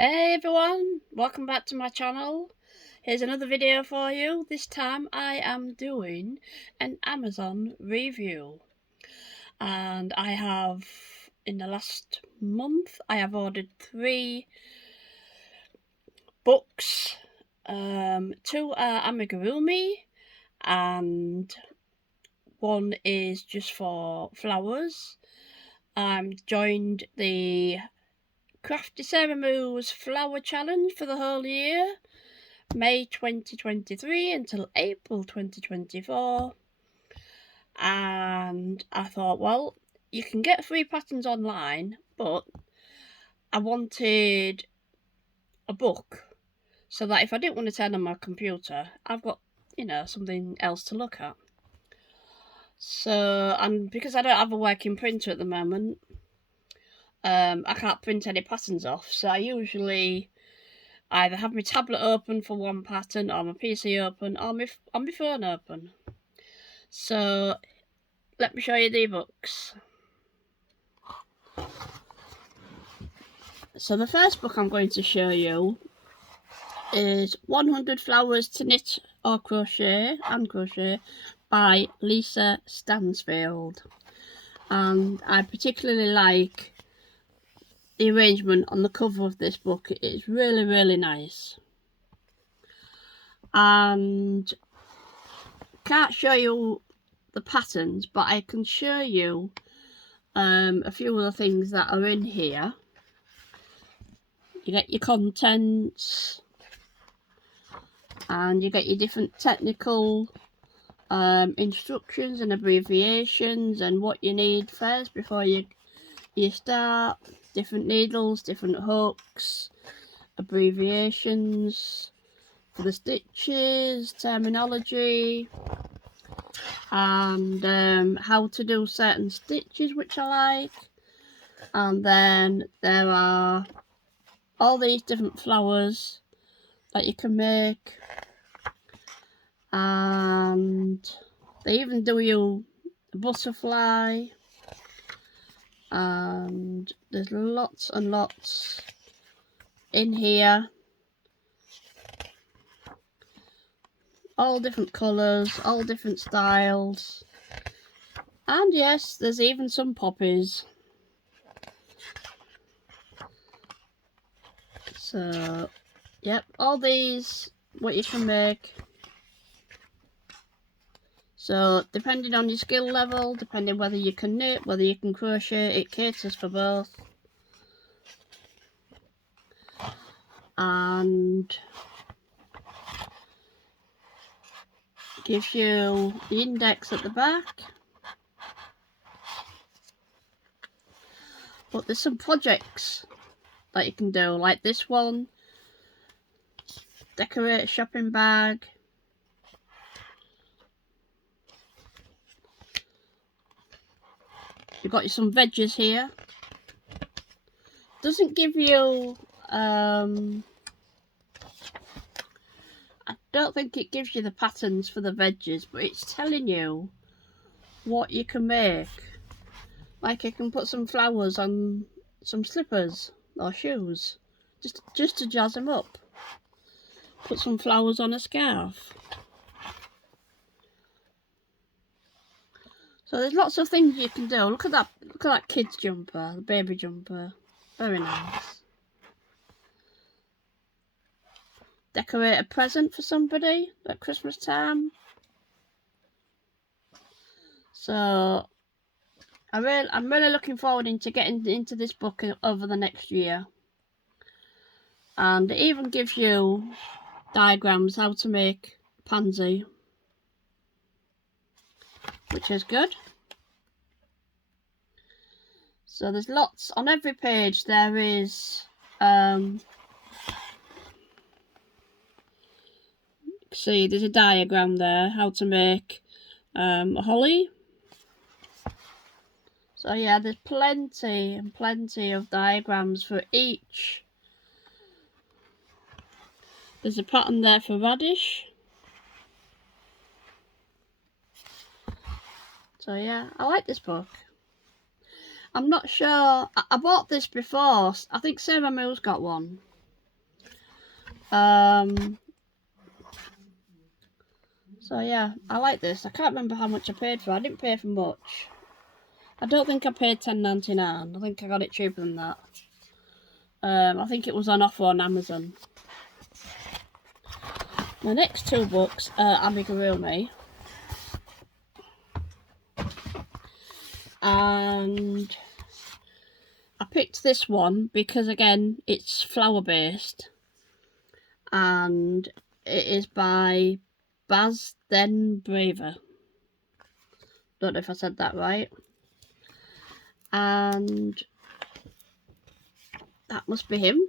Hey everyone, welcome back to my channel. Here's another video for you. This time I am doing an Amazon review, and I have, in the last month, I have ordered 3 books. 2 are amigurumi and 1 is just for flowers. I'm joined the Crafty Sarah Moo's Flower Challenge for the whole year, May 2023 until April 2024. And I thought, well, you can get free patterns online, but I wanted a book so that if I didn't want to turn on my computer, I've got, something else to look at. So, and because I don't have a working printer at the moment, I can't print any patterns off, so I usually either have my tablet open for one pattern, or my PC open, or my phone open. So let me show you the books. So the first book I'm going to show you is 100 Flowers to Knit or Crochet by Lisa Stansfield. And I particularly like the arrangement on the cover of this book. It is really, really nice. And can't show you the patterns, but I can show you a few of the things that are in here. You get your contents, and you get your different technical instructions and abbreviations and what you need first before you start. Different needles, different hooks, abbreviations for the stitches, terminology, and how to do certain stitches, which I like. And then there are all these different flowers that you can make, and they even do you a butterfly, and there's lots and lots in here, all different colours, all different styles, and yes, there's even some poppies. So yep, all these what you can make. So depending on your skill level, depending whether you can knit, whether you can crochet, it caters for both. And gives you the index at the back. But there's some projects that you can do, like this one, decorate a shopping bag. You've got some veggies here. Doesn't give you I don't think it gives you the patterns for the veggies, but it's telling you what you can make. Like you can put some flowers on some slippers or shoes, just to jazz them up. Put some flowers on a scarf. So there's lots of things you can do. Look at that kid's jumper, the baby jumper. Very nice. Decorate a present for somebody at Christmas time. So I'm really looking forward to getting into this book over the next year. And it even gives you diagrams how to make a pansy, which is good. So there's lots on every page. There is see, there's a diagram there how to make a holly. So yeah, there's plenty and plenty of diagrams for each. There's a pattern there for radish. So yeah, I like this book. I'm not sure, I bought this before. I think Sarah Moo's got one. So yeah, I like this. I can't remember how much I paid for it. I didn't pay for much. I don't think I paid $10.99. I think I got it cheaper than that. I think it was on offer on Amazon. The next two books are amigurumi. And I picked this one because, again, it's flower based. And it is by Baz Den Braver. Don't know if I said that right. And that must be him.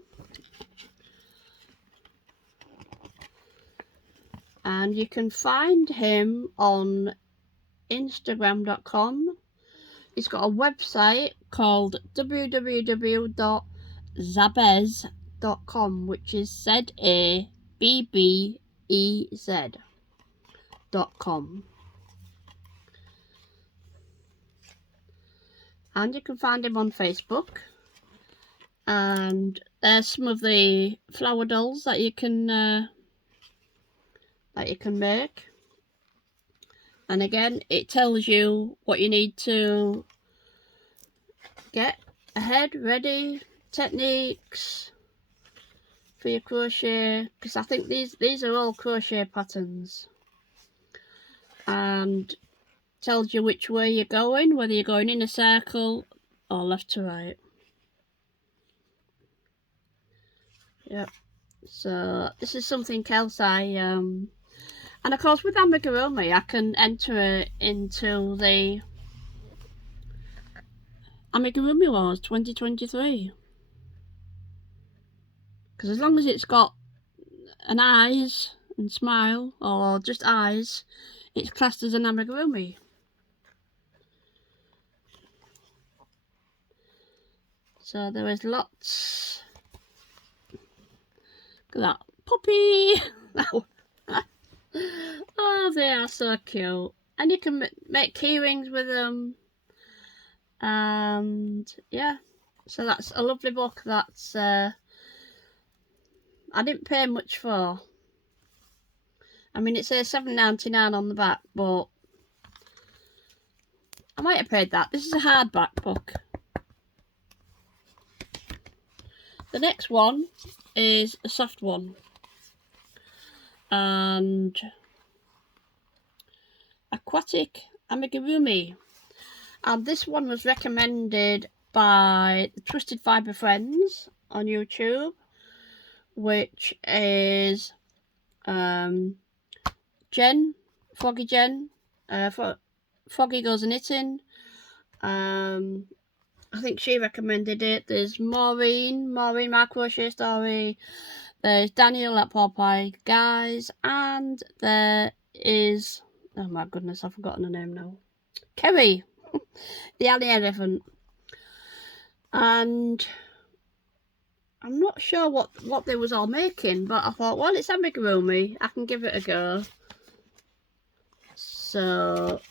And you can find him on Instagram.com. He's got a website called www.zabbez.com, which is ZABBEZ.com. And you can find him on Facebook. And there's some of the flower dolls that you can make. And again, it tells you what you need to get ahead, ready, techniques for your crochet, because I think these are all crochet patterns, and tells you which way you're going, whether you're going in a circle or left to right. Yep. So this is something else and of course with amigurumi I can enter it into the Amigurumi Wars 2023, because as long as it's got an eyes and smile, or just eyes, it's classed as an amigurumi. So there is lots. Look at that puppy. Oh, they are so cute, and you can make key rings with them. And yeah, so that's a lovely book. That's I didn't pay much for. I mean, it says $7.99 on the back, but I might have paid that. This is a hardback book. The next one is a soft one, and Aquatic Amigurumi. And this one was recommended by the Twisted Fibre Friends on YouTube, which is Jen, Froggy Jen, Froggy Goes a Knitting. I think she recommended it. There's Maureen, My Crochet Story. There's Daniel at Paw Ply Guys, and there is, oh my goodness, I've forgotten her name now. Kerry, the Alley Elephant. And I'm not sure what they was all making, but I thought, well, it's amigurumi, I can give it a go. So,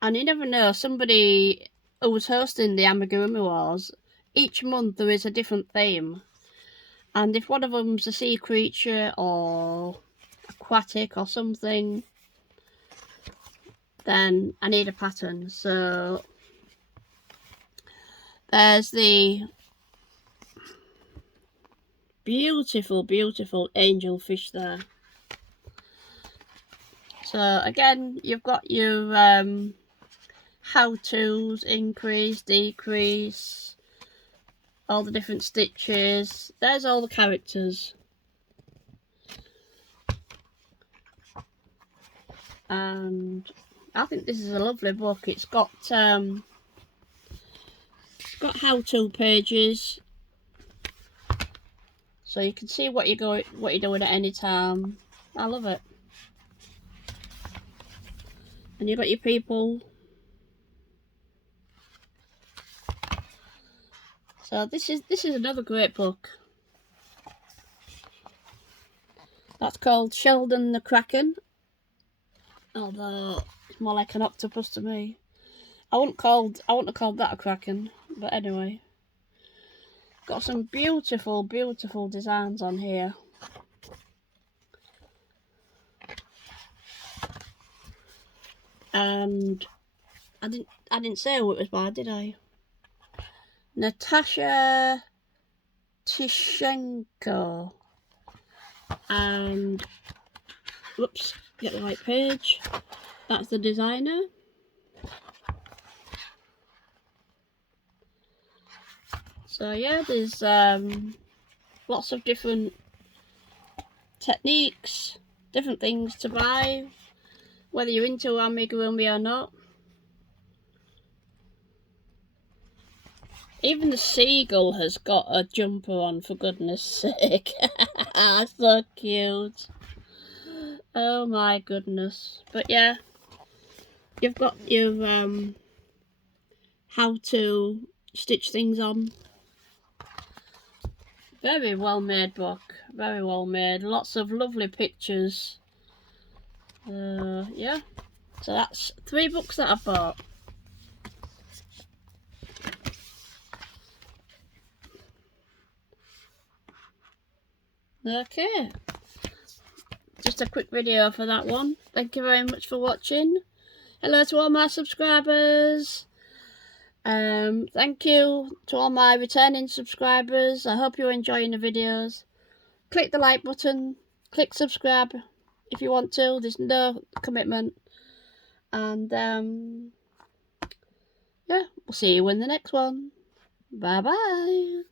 and you never know, somebody who was hosting the Amigurumi Wars, each month there is a different theme. And if one of them's a sea creature or aquatic or something, then I need a pattern. So there's the beautiful, beautiful angel fish there. So again, you've got your how-tos, increase, decrease, all the different stitches. There's all the characters. And I think this is a lovely book. It's got how-to pages, so you can see what you're doing at any time. I love it. And you've got your people. So this is another great book. That's called Sheldon the Kraken, although it's more like an octopus to me. I wouldn't have called that a kraken, but anyway. Got some beautiful, beautiful designs on here. and I didn't say who it was by, did I? Natasha Tishenko. And whoops, get the right page. That's the designer. So yeah, there's lots of different techniques, different things to buy, whether you're into amigurumi or not. Even the seagull has got a jumper on, for goodness sake. So cute. Oh my goodness. But yeah, you've got your how to stitch things on. Very well made book, very well made, lots of lovely pictures. Yeah, so that's 3 books that I bought. Okay, just a quick video for that one. Thank you very much for watching. Hello to all my subscribers. Thank you to all my returning subscribers. I hope you're enjoying the videos. Click the like button, click subscribe if you want to. There's no commitment. And yeah, we'll see you in the next one. Bye bye.